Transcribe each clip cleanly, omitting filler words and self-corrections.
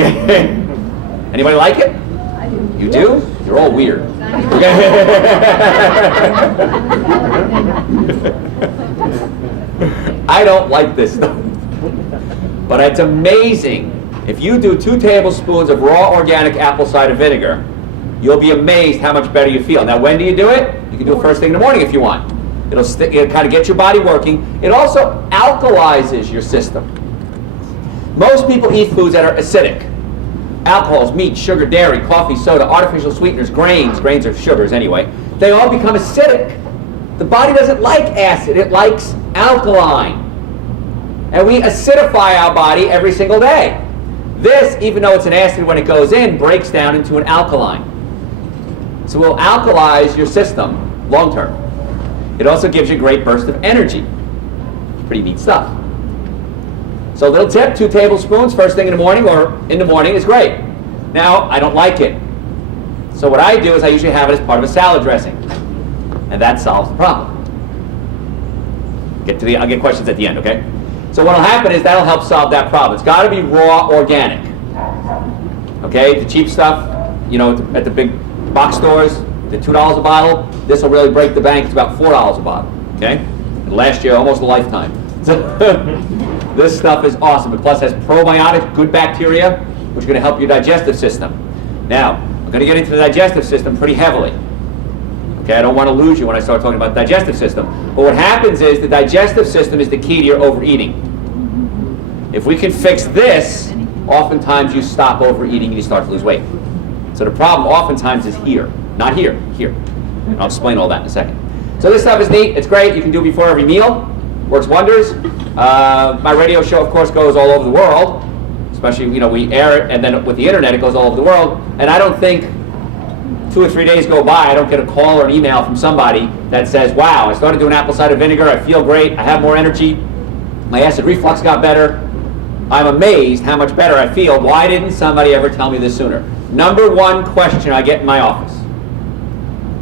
Okay. Anybody like it? I do. You do? You're all weird. I don't like this stuff. But it's amazing. If you do 2 tablespoons of raw organic apple cider vinegar, you'll be amazed how much better you feel. Now, when do you do it? You can do it first thing in the morning if you want. It'll kind of get your body working. It also alkalizes your system. Most people eat foods that are acidic. Alcohols, meat, sugar, dairy, coffee, soda, artificial sweeteners, grains are sugars anyway. They all become acidic. The body doesn't like acid, it likes alkaline. And we acidify our body every single day. This, even though it's an acid when it goes in, breaks down into an alkaline. So it will alkalize your system long term. It also gives you a great burst of energy. Pretty neat stuff. So a little tip, 2 tablespoons first thing in the morning or in the morning is great. Now, I don't like it. So what I do is I usually have it as part of a salad dressing. And that solves the problem. I'll get questions at the end, okay? So what will happen is that'll help solve that problem. It's got to be raw organic. Okay, the cheap stuff, at the big box stores, the $2 a bottle, this will really break the bank. It's about $4 a bottle, okay? It'll last you almost a lifetime. So this stuff is awesome. It plus has probiotic, good bacteria, which are going to help your digestive system. Now, I'm going to get into the digestive system pretty heavily. Okay, I don't want to lose you when I start talking about the digestive system. But what happens is the digestive system is the key to your overeating. If we can fix this, oftentimes you stop overeating and you start to lose weight. So the problem oftentimes is here, not here, here. And I'll explain all that in a second. So this stuff is neat. It's great. You can do it before every meal. Works wonders. My radio show, of course, goes all over the world. Especially, we air it, and then with the internet, it goes all over the world. And I don't think 2 or 3 days go by, I don't get a call or an email from somebody that says, wow, I started doing apple cider vinegar, I feel great, I have more energy, my acid reflux got better. I'm amazed how much better I feel. Why didn't somebody ever tell me this sooner? Number 1 question I get in my office.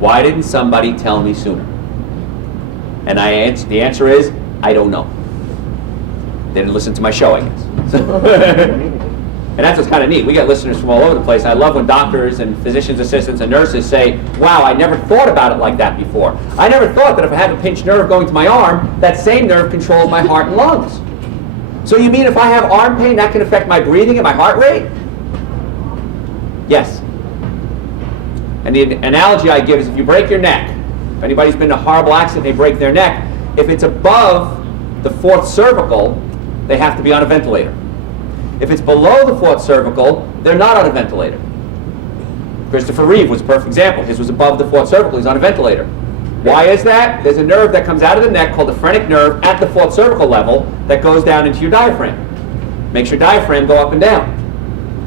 Why didn't somebody tell me sooner? And the answer is, I don't know. They didn't listen to my show, I guess. And that's what's kind of neat. We get listeners from all over the place. I love when doctors and physician's assistants and nurses say, wow, I never thought about it like that before. I never thought that if I have a pinched nerve going to my arm, that same nerve controls my heart and lungs. So you mean if I have arm pain, that can affect my breathing and my heart rate? Yes. And the analogy I give is if you break your neck, if anybody's been in a horrible accident, they break their neck, if it's above the 4th cervical, they have to be on a ventilator. If it's below the 4th cervical, they're not on a ventilator. Christopher Reeve was a perfect example. His was above the 4th cervical. He's on a ventilator. Why is that? There's a nerve that comes out of the neck called the phrenic nerve at the 4th cervical level that goes down into your diaphragm. Makes your diaphragm go up and down.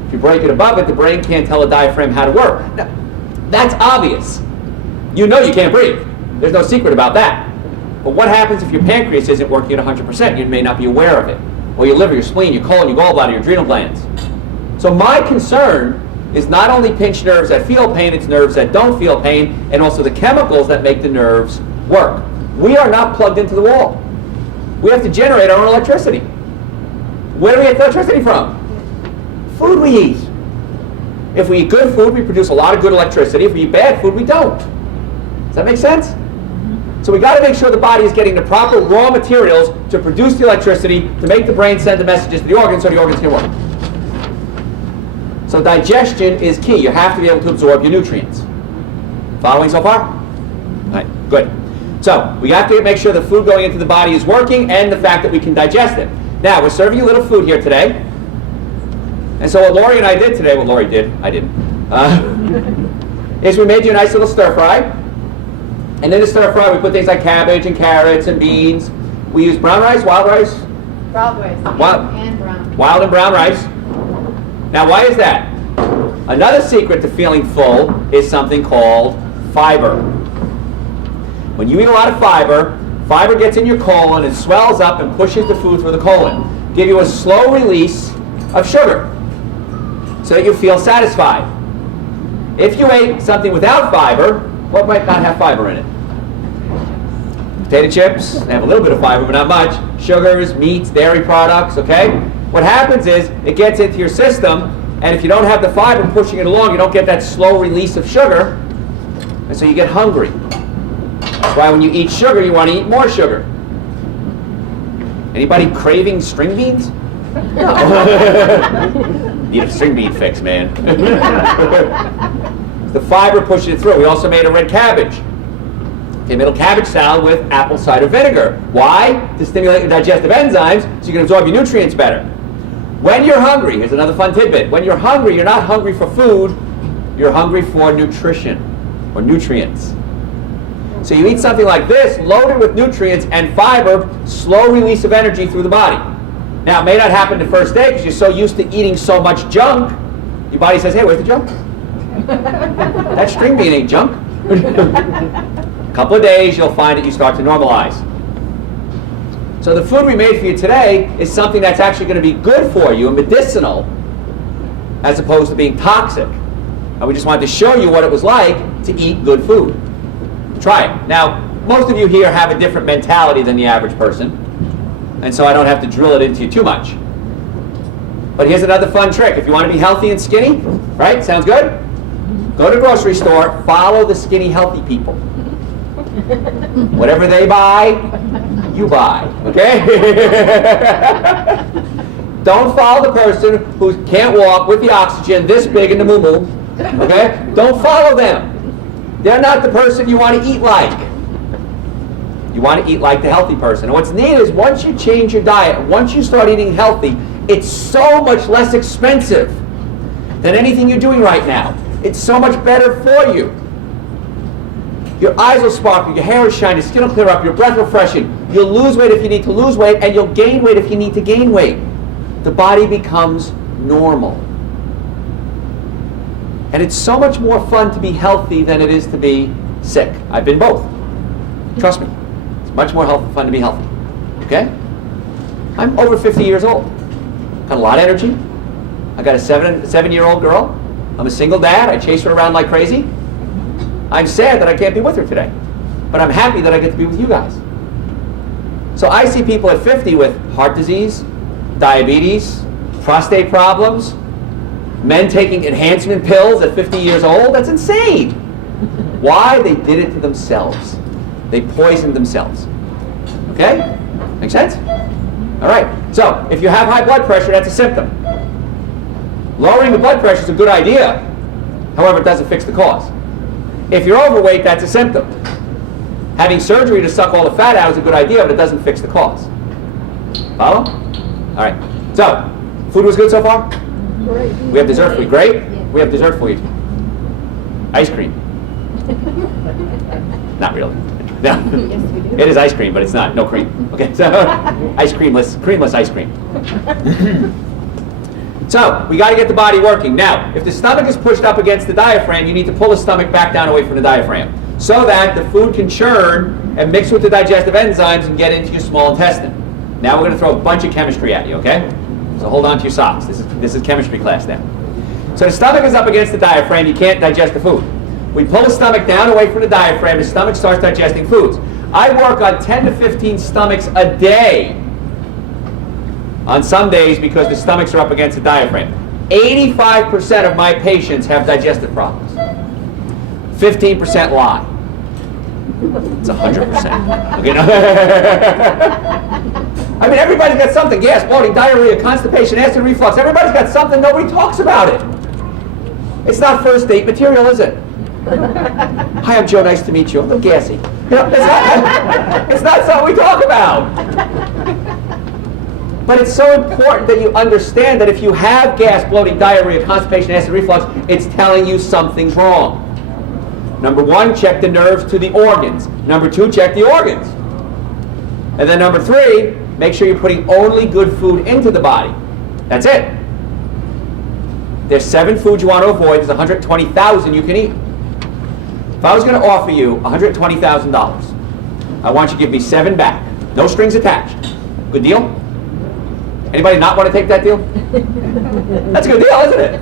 If you break it above it, the brain can't tell the diaphragm how to work. Now, that's obvious. You know you can't breathe. There's no secret about that. But what happens if your pancreas isn't working at 100%? You may not be aware of it. Or your liver, your spleen, your colon, your gallbladder, your adrenal glands. So my concern is not only pinched nerves that feel pain, it's nerves that don't feel pain, and also the chemicals that make the nerves work. We are not plugged into the wall. We have to generate our own electricity. Where do we get electricity from? Food we eat. If we eat good food, we produce a lot of good electricity. If we eat bad food, we don't. Does that make sense? So we got to make sure the body is getting the proper raw materials to produce the electricity, to make the brain send the messages to the organs so the organs can work. So digestion is key. You have to be able to absorb your nutrients. Following so far? All right, good. So we have to make sure the food going into the body is working and the fact that we can digest it. Now, we're serving you a little food here today. And so what Lori and I did today, I didn't, is we made you a nice little stir fry. And in the stir fry, we put things like cabbage and carrots and beans. We use brown rice, wild rice? Wild rice. And brown. Wild and brown rice. Now, why is that? Another secret to feeling full is something called fiber. When you eat a lot of fiber, fiber gets in your colon and swells up and pushes the food through the colon. Give you a slow release of sugar so that you feel satisfied. If you ate something without fiber, what might not have fiber in it? Potato chips, they have a little bit of fiber, but not much. Sugars, meats, dairy products, okay? What happens is, it gets into your system, And if you don't have the fiber pushing it along, you don't get that slow release of sugar, and so you get hungry. That's why when you eat sugar, you want to eat more sugar. Anybody craving string beans? No. Need a string bean fix, man. The fiber pushes it through. We also made a red cabbage. Okay, made a cabbage salad with apple cider vinegar. Why? To stimulate your digestive enzymes so you can absorb your nutrients better. When you're hungry, here's another fun tidbit. When you're hungry, you're not hungry for food, you're hungry for nutrition or nutrients. So you eat something like this, loaded with nutrients and fiber, slow release of energy through the body. Now, it may not happen the first day because you're so used to eating so much junk, your body says, hey, where's the junk? That string bean ain't junk. A couple of days, you'll find that you start to normalize. So the food we made for you today is something that's actually going to be good for you and medicinal as opposed to being toxic. And we just wanted to show you what it was like to eat good food. Try it. Now, most of you here have a different mentality than the average person, and so I don't have to drill it into you too much. But here's another fun trick. If you want to be healthy and skinny, right? Sounds good? Go to the grocery store, follow the skinny, healthy people. Whatever they buy, you buy, okay? Don't follow the person who can't walk with the oxygen this big in the moo-moo, okay? Don't follow them. They're not the person you want to eat like. You want to eat like the healthy person. And what's neat is once you change your diet, once you start eating healthy, it's so much less expensive than anything you're doing right now. It's so much better for you. Your eyes will sparkle, your hair will shine, your skin will clear up, your breath will freshen. You'll lose weight if you need to lose weight, and you'll gain weight if you need to gain weight. The body becomes normal. And it's so much more fun to be healthy than it is to be sick. I've been both. Trust me. It's much more fun to be healthy. Okay? I'm over 50 years old. Got a lot of energy. I got a seven-year-old girl. I'm a single dad. I chase her around like crazy. I'm sad that I can't be with her today. But I'm happy that I get to be with you guys. So I see people at 50 with heart disease, diabetes, prostate problems, men taking enhancement pills at 50 years old. That's insane. Why? They did it to themselves. They poisoned themselves. Okay? Make sense? All right. So if you have high blood pressure, that's a symptom. Lowering the blood pressure is a good idea. However, it doesn't fix the cause. If you're overweight, that's a symptom. Having surgery to suck all the fat out is a good idea, but it doesn't fix the cause. Follow? All right. So, food was good so far? Great. We have dessert for you. Great? Yeah. We have dessert for you. Ice cream. Not really. No. Yes, we do. It is ice cream, but it's not. No cream. Okay, so creamless ice cream. So, we got to get the body working. Now, if the stomach is pushed up against the diaphragm, you need to pull the stomach back down away from the diaphragm so that the food can churn and mix with the digestive enzymes and get into your small intestine. Now we're going to throw a bunch of chemistry at you, okay? So hold on to your socks. This is chemistry class now. So the stomach is up against the diaphragm. You can't digest the food. We pull the stomach down away from the diaphragm. The stomach starts digesting foods. I work on 10 to 15 stomachs a day on some days because the stomachs are up against the diaphragm. 85% of my patients have digestive problems. 15% lie. It's 100%. Okay, no. I mean, everybody's got something. Gas, bloating, diarrhea, constipation, acid reflux. Everybody's got something. Nobody talks about it. It's not first date material, is it? Hi, I'm Joe. Nice to meet you. I'm a little gassy. You know, it's not something we talk about. But it's so important that you understand that if you have gas, bloating, diarrhea, constipation, acid reflux, it's telling you something's wrong. Number one, check the nerves to the organs. Number two, check the organs. And then number three, make sure you're putting only good food into the body. That's it. There's 7 foods you want to avoid. There's 120,000 you can eat. If I was going to offer you $120,000, I want you to give me 7 back. No strings attached. Good deal? Anybody not want to take that deal? That's a good deal, isn't it?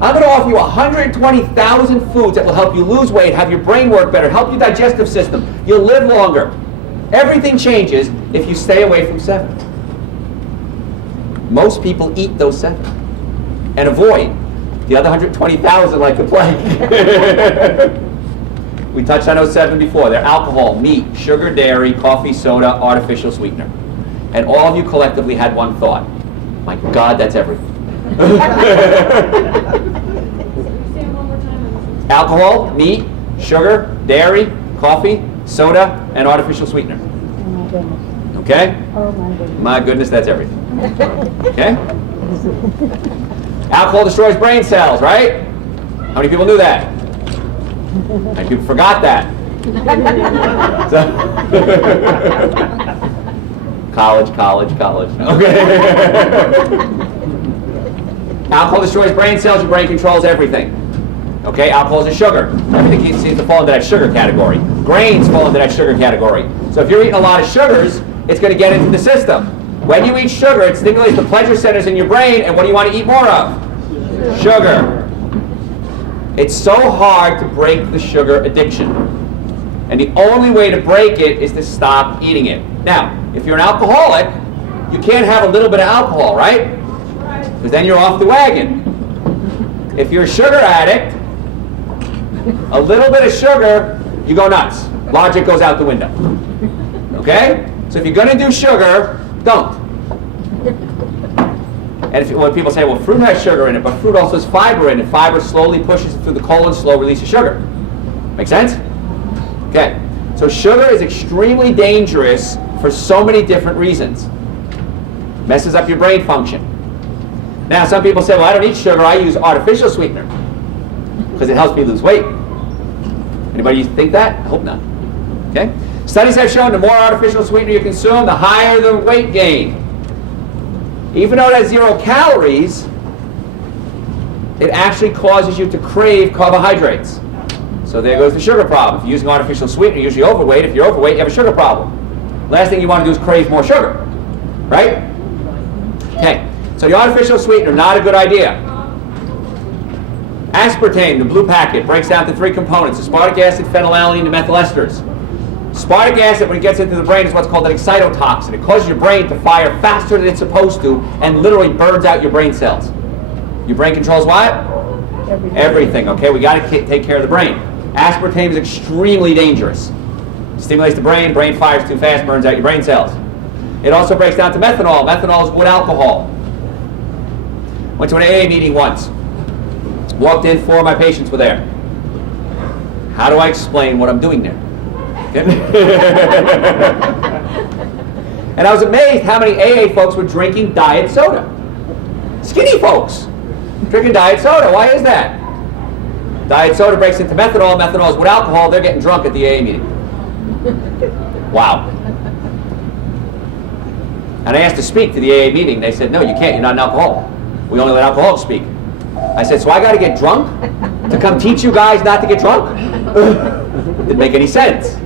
I'm going to offer you 120,000 foods that will help you lose weight, have your brain work better, help your digestive system. You'll live longer. Everything changes if you stay away from 7. Most people eat those 7 and avoid The other 120,000 like the plague. We touched on those 7 before. They're alcohol, meat, sugar, dairy, coffee, soda, artificial sweetener. And all of you collectively had one thought. My God, that's everything. Alcohol, meat, sugar, dairy, coffee, soda, and artificial sweetener. Okay? Oh my goodness. My goodness, that's everything. Okay? Alcohol destroys brain cells, right? How many people knew that? How many people forgot that? College. Okay. Alcohol destroys brain cells. Your brain controls everything. Okay, alcohol is a sugar. Everything seems to fall into that sugar category. Grains fall into that sugar category. So if you're eating a lot of sugars, it's going to get into the system. When you eat sugar, it stimulates the pleasure centers in your brain, and what do you want to eat more of? Sugar. It's so hard to break the sugar addiction. And the only way to break it is to stop eating it. Now, if you're an alcoholic, you can't have a little bit of alcohol, right? Because then you're off the wagon. If you're a sugar addict, a little bit of sugar, you go nuts. Logic goes out the window. Okay? So if you're going to do sugar, don't. And when people say, well, fruit has sugar in it, but fruit also has fiber in it. Fiber slowly pushes it through the colon, slow release of sugar. Make sense? Okay. So sugar is extremely dangerous for so many different reasons. Messes up your brain function. Now, some people say, well, I don't eat sugar, I use artificial sweetener because it helps me lose weight. Anybody think that? I hope not. Okay? Studies have shown the more artificial sweetener you consume, the higher the weight gain. Even though it has 0 calories, it actually causes you to crave carbohydrates. So there goes the sugar problem. If you're using artificial sweetener, you're usually overweight. If you're overweight, you have a sugar problem. Last thing you want to do is crave more sugar. Right? Okay. So the artificial sweetener, not a good idea. Aspartame, the blue packet, breaks down to 3 components: aspartic acid, phenylalanine, and methyl esters. Aspartic acid, when it gets into the brain, is what's called an excitotoxin. It causes your brain to fire faster than it's supposed to and literally burns out your brain cells. Your brain controls what? Everything. Okay, we got to take care of the brain. Aspartame is extremely dangerous. Stimulates the brain, brain fires too fast, burns out your brain cells. It also breaks down to methanol. Methanol is wood alcohol. Went to an AA meeting once. Walked in, 4 of my patients were there. How do I explain what I'm doing there? And I was amazed how many AA folks were drinking diet soda. Skinny folks drinking diet soda. Why is that? Diet soda breaks into methanol. Methanol is wood alcohol. They're getting drunk at the AA meeting. Wow. And I asked to speak to the AA meeting. They said, no, you can't. You're not an alcoholic. We only let alcoholics speak. I said, so I got to get drunk to come teach you guys not to get drunk? Didn't make any sense.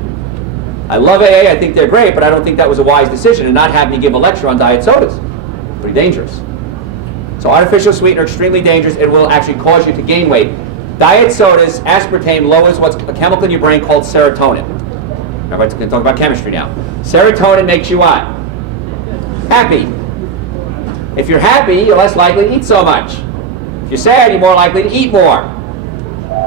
I love AA. I think they're great, but I don't think that was a wise decision, and not have me give a lecture on diet sodas. Pretty dangerous. So artificial sweetener, extremely dangerous. It will actually cause you to gain weight. Diet sodas, aspartame, lowers what's a chemical in your brain called serotonin. Everybody's going to talk about chemistry now. Serotonin makes you what? Happy. If you're happy, you're less likely to eat so much. If you're sad, you're more likely to eat more.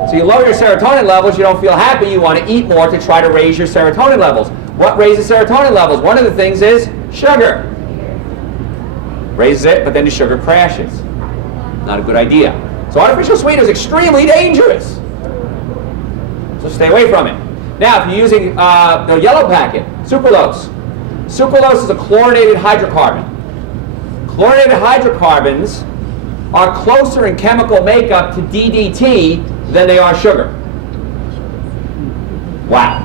So you lower your serotonin levels, you don't feel happy, you want to eat more to try to raise your serotonin levels. What raises serotonin levels? One of the things is sugar. Raises it, but then the sugar crashes. Not a good idea. So artificial sweetener is extremely dangerous. So stay away from it. Now, if you're using the yellow packet, sucralose. Sucralose is a chlorinated hydrocarbon. Chlorinated hydrocarbons are closer in chemical makeup to DDT than they are sugar. Wow.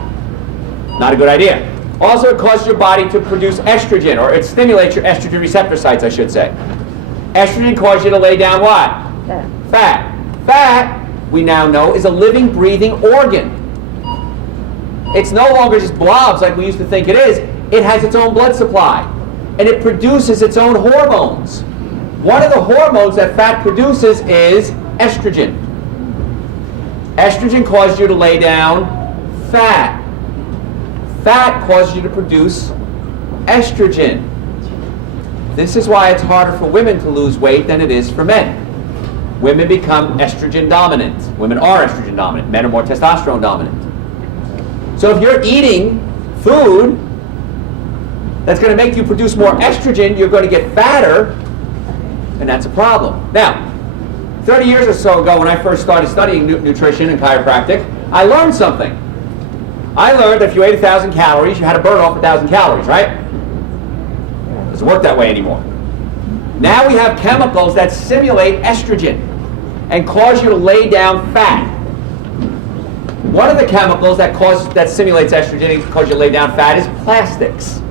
Not a good idea. Also, it causes your body to produce estrogen, or it stimulates your estrogen receptor sites, I should say. Estrogen causes you to lay down what? Fat. Fat, we now know, is a living, breathing organ. It's no longer just blobs like we used to think it is. It has its own blood supply, and it produces its own hormones. One of the hormones that fat produces is estrogen. Estrogen causes you to lay down fat. Fat causes you to produce estrogen. This is why it's harder for women to lose weight than it is for men. women become estrogen dominant. Women are estrogen dominant. Men are more testosterone dominant. So if you're eating food that's going to make you produce more estrogen, you're going to get fatter, and that's a problem. Now, 30 years or so ago, when I first started studying nutrition and chiropractic, I learned something. I learned that if you ate 1,000 calories, you had to burn off 1,000 calories, right? It doesn't work that way anymore. Now we have chemicals that simulate estrogen and cause you to lay down fat. One of the chemicals that simulates estrogen and causes you to lay down fat is plastics.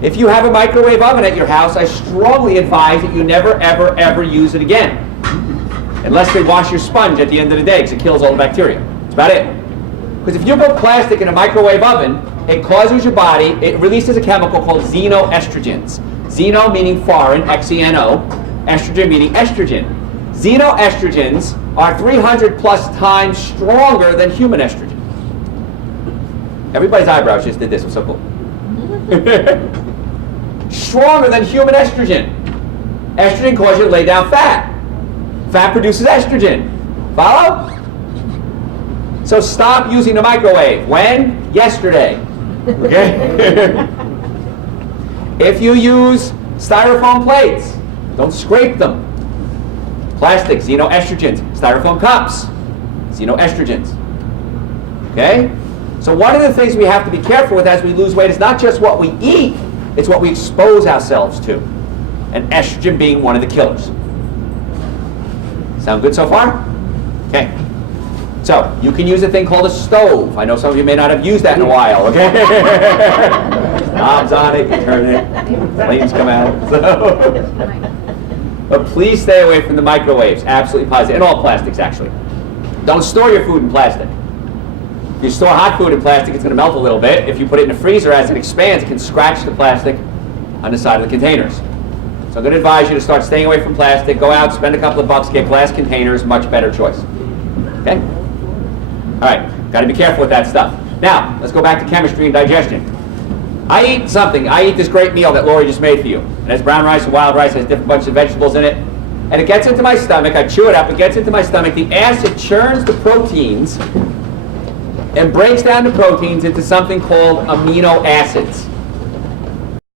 If you have a microwave oven at your house, I strongly advise that you never, ever, ever use it again. Unless they wash your sponge at the end of the day, because it kills all the bacteria. That's about it. Because if you put plastic in a microwave oven, it causes your body, it releases a chemical called xenoestrogens. Xeno meaning foreign, X-E-N-O, estrogen meaning estrogen. Xenoestrogens are 300 plus times stronger than human estrogen. Everybody's eyebrows just did this, it was so cool. Stronger than human estrogen. Estrogen causes you to lay down fat. Fat produces estrogen. Follow? So stop using the microwave. When? Yesterday. Okay? If you use styrofoam plates, don't scrape them. Plastic, xenoestrogens. Styrofoam cups, xenoestrogens. Okay? So one of the things we have to be careful with as we lose weight is not just what we eat, it's what we expose ourselves to. And estrogen being one of the killers. Sound good so far? Okay. So, you can use a thing called a stove. I know some of you may not have used that in a while, okay? Knobs on it, you turn it, flames come out. But please stay away from the microwaves, absolutely positive, and all plastics actually. Don't store your food in plastic. If you store hot food in plastic, it's going to melt a little bit. If you put it in the freezer, as it expands, it can scratch the plastic on the side of the containers. So I'm going to advise you to start staying away from plastic. Go out, spend a couple of bucks, get glass containers, much better choice. Okay? All right, got to be careful with that stuff. Now, let's go back to chemistry and digestion. I eat something. I eat this great meal that Lori just made for you. It has brown rice and wild rice. It has different bunches of vegetables in it. And it gets into my stomach. I chew it up. It gets into my stomach. The acid churns the proteins and breaks down the proteins into something called amino acids.